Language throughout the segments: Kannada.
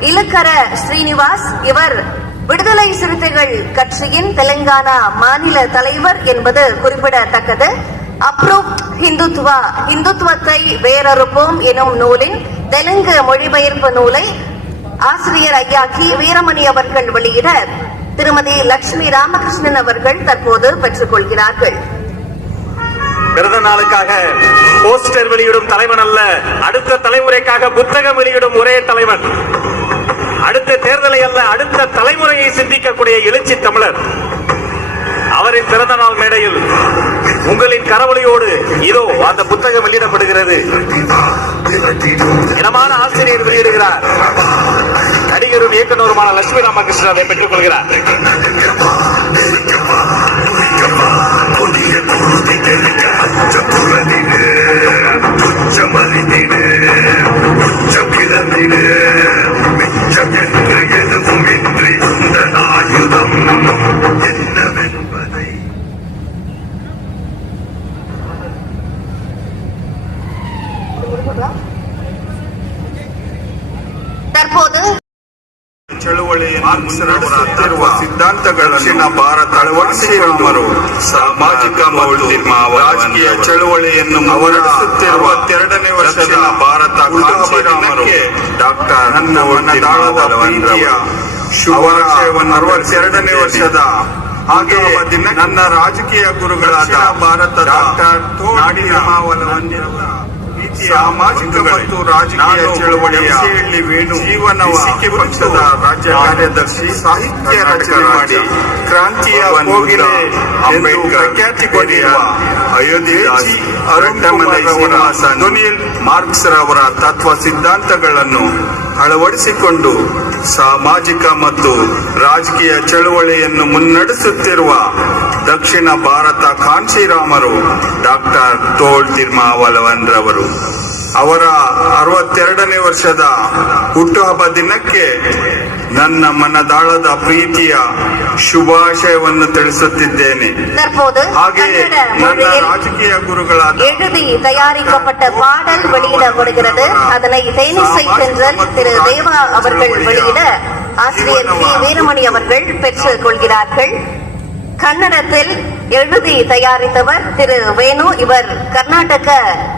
இலக்கர ஸ்ரீனிவாஸ் இவர் விடுதலை சிறுத்தைகள் கட்சியின் தெலுங்கானா மாநில தலைவர் என்பது குறிப்பிடத்தக்கது. அப்ரூவ் ஹிந்துத்வா இந்துத்துவத்தை வேறறுப்போம் எனும் நூலின் தெலுங்கு மொழிபெயர்ப்பு நூலை ஆசிரியர் ஐயா கி வீரமணி அவர்கள் வெளியிட திருமதி லட்சுமி ராமகிருஷ்ணன் அவர்கள் தற்போது பெற்றுக் கொள்கிறார்கள் பிறந்த நாளுக்காக போஸ்டர் வெளியிடும் தலைவன் அல்ல அடுத்த தலைமுறைக்காக புத்தகம் வெளியிடும் ஒரே தலைவன். அடுத்த அல்ல அடுத்த தலைமுறையை சிந்திக்கக்கூடிய எழுச்சி தமிழர். அவரின் பிறந்த நாள் மேடையில் உங்களின் கரவொலியோடு இதோ அந்த புத்தகம் வெளியிடப்படுகிறது. இனமான ஆசிரியர் வெளியிடுகிறார். நடிகரும் இயக்குநருமான லட்சுமி ராமகிருஷ்ணன் அதை பெற்றுக் கொள்கிறார். உச்சமறிந்திடு உச்சம் ಚಳುವಳಿಯನ್ನು ಸಿದ್ಧಾಂತಗಳ ಸಿದ್ಧಾಂತಗಳನ್ನು ಭಾರತ ಅಳವಡಿಸಿಕೊಂಡವರು ಸಾಮಾಜಿಕ ಮತ್ತು ರಾಜಕೀಯ ಚಳುವಳಿಯನ್ನು ಅವರಡಿಸುತ್ತಿರುವ ಎರಡನೇ ವರ್ಷದ ಭಾರತ ಡಾಕ್ಟರ್ ಅರವತ್ತೆರಡನೇ ವರ್ಷದ ಹಾಗೆ ದಿನ ನನ್ನ ರಾಜಕೀಯ ಗುರುಗಳಾದ ಭಾರತ ಡಾಕ್ಟರ್ ನಾಡಿನ ಸಾಮಾಜಿಕ ಮತ್ತು ರಾಜಕೀಯ ಚಳವಳಿಯ ಜೀವನವ ಪಕ್ಷದ ರಾಜ್ಯ ಕಾರ್ಯದರ್ಶಿ ಸಾಹಿತ್ಯ ರಚನೆ ಮಾಡಿ ಕ್ರಾಂತಿಯ ಹೋಗಿಲೆ ಅಂಬೇಡ್ಕರ್ ಖ್ಯಾತಿ ಪ್ರಖ್ಯಾತಿಗೊಂಡಿರುವ ಅಯೋಧ್ಯೆ ಸುನೀಲ್ ಮಾರ್ಕ್ಸ್ ರವರ ತತ್ವ ಸಿದ್ಧಾಂತಗಳನ್ನು ಅಳವಡಿಸಿಕೊಂಡು ಸಾಮಾಜಿಕ ಮತ್ತು ರಾಜಕೀಯ ಚಳವಳಿಯನ್ನು ಮುನ್ನಡೆಸುತ್ತಿರುವ ದಕ್ಷಿಣ ಭಾರತ ಕಾಂಶಿರಾಮರು ಡಾಕ್ಟರ್ ತೋಳ್ ತಿರ್ಮಾವಲವನ್ ರವರು ಅವರ ಅರವತ್ತೆರಡನೇ ವರ್ಷದ ಹುಟ್ಟುಹಬ್ಬ ದಿನಕ್ಕೆ ನನ್ನ ಮನದಾಳದ ಪ್ರೀತಿಯ ಶುಭಾಶಯವನ್ನು ತಿಳಿಸುತ್ತಿದ್ದೇನೆ. ಹಾಗೆ ನನ್ನ ರಾಜಕೀய ಗುರುಗಳ எழுதி ಪಾಡಲ್ பாடல் வெளியிட வருகிறது அதனை தேனிசை சென்றல் ತಿರು தேவா அவர்கள் வெளியிட ஆசிரியர் ವೀರಮಣಿ ಅವರ್ಗಳ್ அவர்கள் கொள்கிறார்கள் கன்னடத்தில் எழுதி தயாரித்தவர் திரு வேணு இவர் கர்நாடக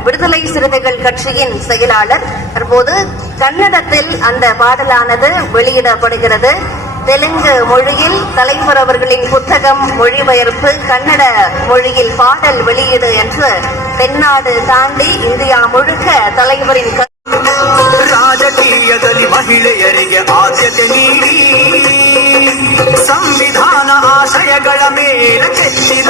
விடுதலை சிறுத்தைகள் கட்சியின் செயலாளர் தற்போது கன்னடத்தில் அந்த பாடலானது வெளியிடப்படுகிறது தெலுங்கு மொழியில் தலைவர் அவர்களின் புத்தகம் மொழிபெயர்ப்பு கன்னட மொழியில் பாடல் வெளியீடு என்று தென்னாடு தாண்டி இந்தியா முழுக்க தலைவரின் கருத்து ರಾಜಕೀಯದಲ್ಲಿ ಮಹಿಳೆಯರಿಗೆ ಆದ್ಯತೆ ನೀಡಿ ಸಂವಿಧಾನ ಆಶಯಗಳ ಮೇಲೆ ಕೆತ್ತಿದ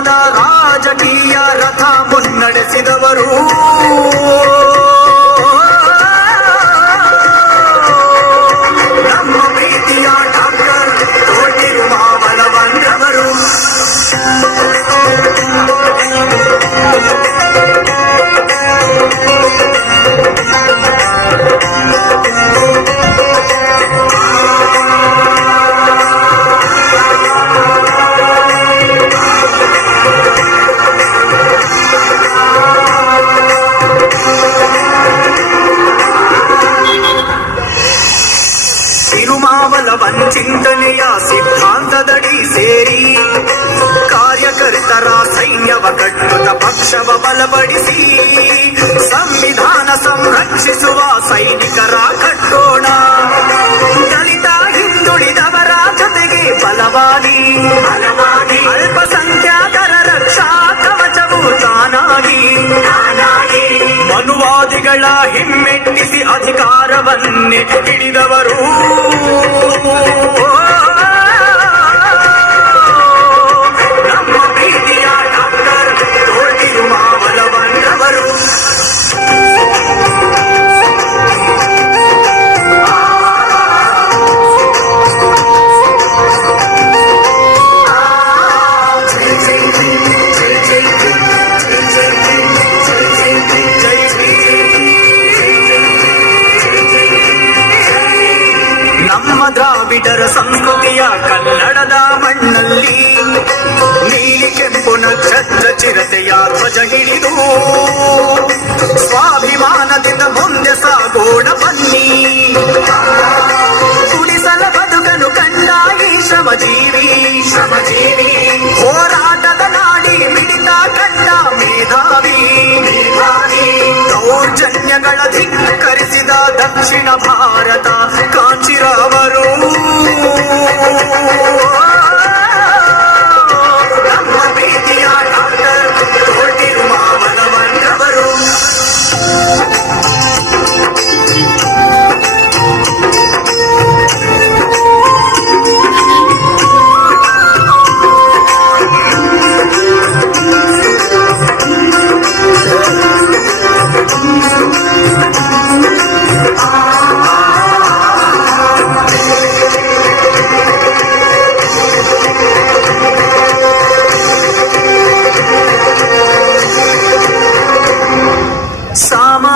ಸ್ವಾಭಿಮಾನದ ರಾಜಕೀಯ ರಥ ಮುನ್ನಡೆಸಿದವರು. ನಮ್ಮ ಪ್ರೀತಿಯ ಡಾಕ್ಟರ್ ಮಾವನವನ್ನವರು ತಿರುಮಾವಲವನ್ ಬಲಪಡಿಸಿ ಸಂವಿಧಾನ ಸಂರಕ್ಷಿಸುವ ಸೈನಿಕರ ಕಟ್ಟೋಣ. ದಲಿತ ಹಿಂದುಳಿದವರ ಜೊತೆಗೆ ಬಲವಾದಿ ಬಲವಾದಿ ಅಲ್ಪಸಂಖ್ಯಾತರ ರಕ್ಷಾ ಕವಚವು ತಾನಾಗಿ. ತಾನಾಗಿ. ಮನುವಾದಿಗಳ ಹಿಮ್ಮೆಟ್ಟಿಸಿ ಅಧಿಕಾರವನ್ನೇ ಹಿಡಿದವರು. ಸ್ವಾಭಿಮಾನದಿಂದ ಮುಂದೆ ಸಾಗೋಣ ಬನ್ನಿ ಕುಡಿಸಲ ಬದುಕನು ಕಂಡ ಈ ಶ್ರಮಜೀವಿ ಶ್ರಮಜೀವಿ ಹೋರಾಟದ ನಾಡಿ ಮಿಡಿತ ಕಂಡ ಮೇಧಾವಿ ಮೇಧಾವಿ ದೌರ್ಜನ್ಯಗಳ ಧಿಕ್ಕರಿಸಿದ ದಕ್ಷಿಣ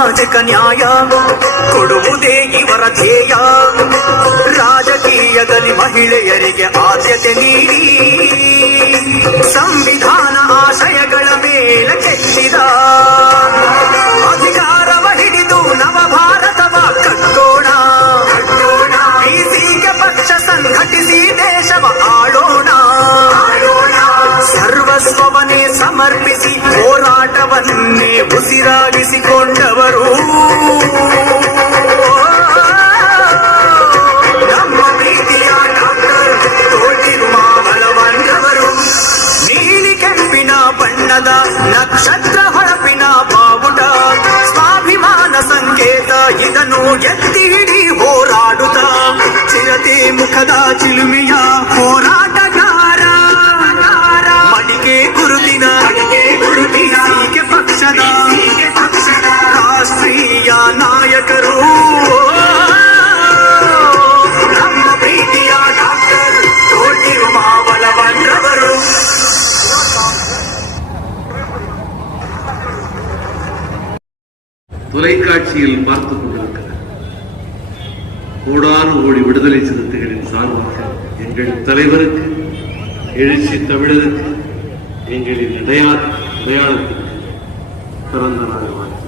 ಸಾಮಾಜಿಕ ನ್ಯಾಯ. ಕೊಡುವುದೇ ಇವರ ಧ್ಯೇಯ. ರಾಜಕೀಯದಲ್ಲಿ ಮಹಿಳೆಯರಿಗೆ ಆದ್ಯತೆ ನೀಡಿ. வீசி கொண்டவர் தொலைக்காட்சியில் பார்த்துக் கொண்டிருக்கிறார். கோடானு கோடி விடுதலை சிறுத்தைகளின் சார்பாக எங்கள் தலைவருக்கு எழுச்சி தமிழருக்கு எங்களின் அடையாள அடையாளத்திற்கு பிறந்த நாள்